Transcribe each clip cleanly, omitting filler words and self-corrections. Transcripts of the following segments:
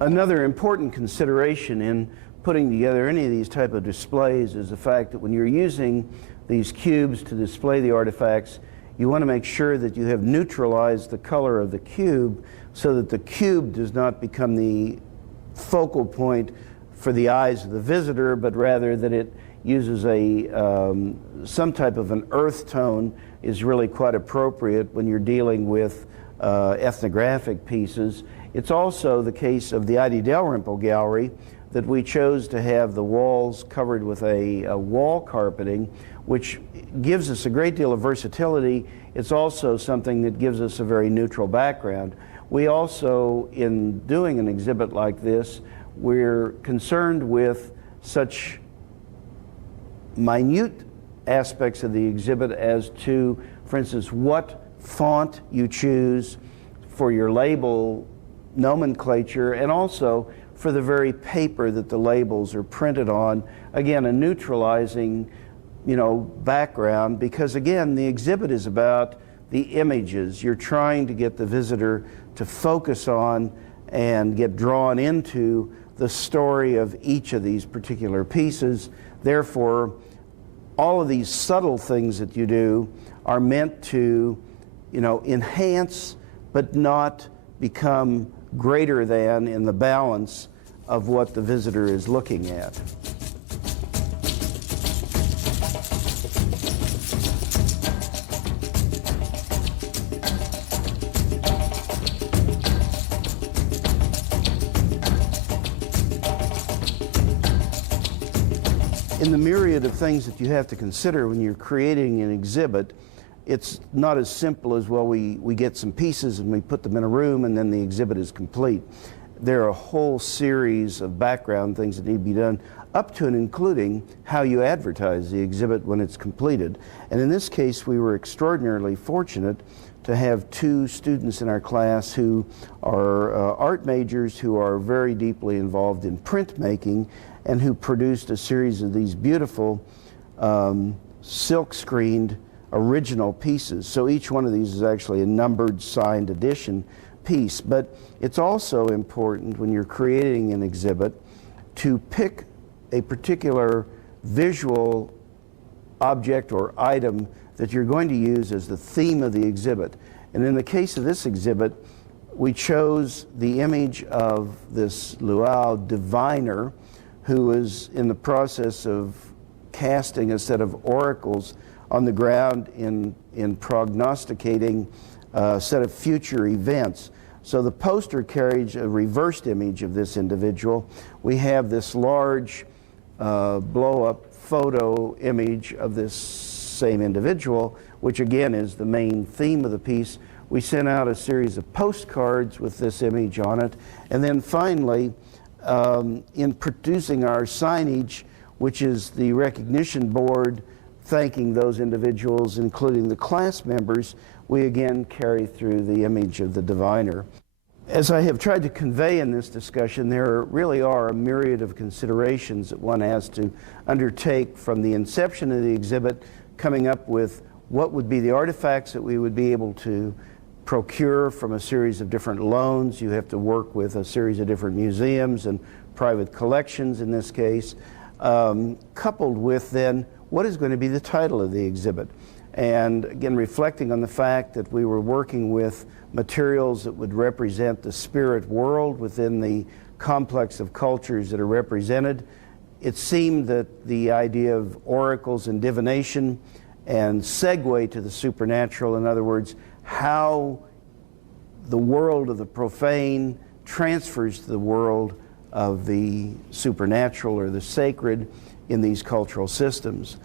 Another important consideration in putting together any of these type of displays is the fact that when you're using these cubes to display the artifacts, you want to make sure that you have neutralized the color of the cube so that the cube does not become the focal point for the eyes of the visitor, but rather that it uses some type of an earth tone is really quite appropriate when you're dealing with ethnographic pieces. It's also the case of the I.D. Dalrymple Gallery that we chose to have the walls covered with a wall carpeting, which gives us a great deal of versatility. It's also something that gives us a very neutral background. We also, in doing an exhibit like this, we're concerned with such minute aspects of the exhibit as to, for instance, what font you choose for your label nomenclature, and also for the very paper that the labels are printed on. Again, a neutralizing, background, because again, the exhibit is about the images. You're trying to get the visitor to focus on and get drawn into the story of each of these particular pieces. Therefore, all of these subtle things that you do are meant to, enhance but not become greater than in the balance of what the visitor is looking at. In the myriad of things that you have to consider when you're creating an exhibit, it's not as simple as, well, we get some pieces and we put them in a room and then the exhibit is complete. There are a whole series of background things that need to be done, up to and including how you advertise the exhibit when it's completed. And in this case, we were extraordinarily fortunate to have two students in our class who are art majors who are very deeply involved in printmaking and who produced a series of these beautiful silk-screened original pieces. So each one of these is actually a numbered, signed edition piece. But it's also important when you're creating an exhibit to pick a particular visual object or item that you're going to use as the theme of the exhibit. And in the case of this exhibit, we chose the image of this luau diviner who is in the process of casting a set of oracles on the ground in prognosticating a set of future events. So the poster carries a reversed image of this individual. We have this large blow-up photo image of this same individual, which again is the main theme of the piece. We sent out a series of postcards with this image on it. And then finally, in producing our signage, which is the recognition board thanking those individuals, including the class members, we again carry through the image of the diviner. As I have tried to convey in this discussion, there really are a myriad of considerations that one has to undertake from the inception of the exhibit, coming up with what would be the artifacts that we would be able to procure from a series of different loans. You have to work with a series of different museums and private collections in this case, coupled with then what is going to be the title of the exhibit. And again, reflecting on the fact that we were working with materials that would represent the spirit world within the complex of cultures that are represented, it seemed that the idea of oracles and divination and segue to the supernatural, in other words, how the world of the profane transfers to the world of the supernatural or the sacred in these cultural systems.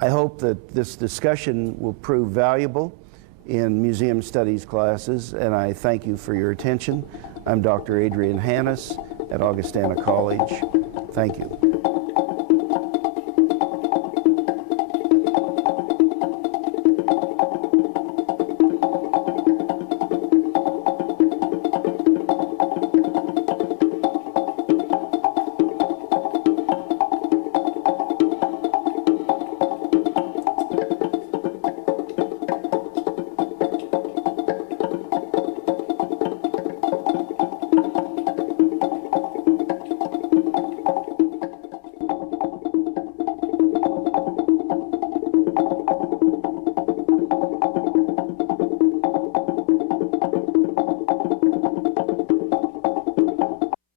I hope that this discussion will prove valuable in museum studies classes, and I thank you for your attention. I'm Dr. Adrien Hannus at Augustana College. Thank you.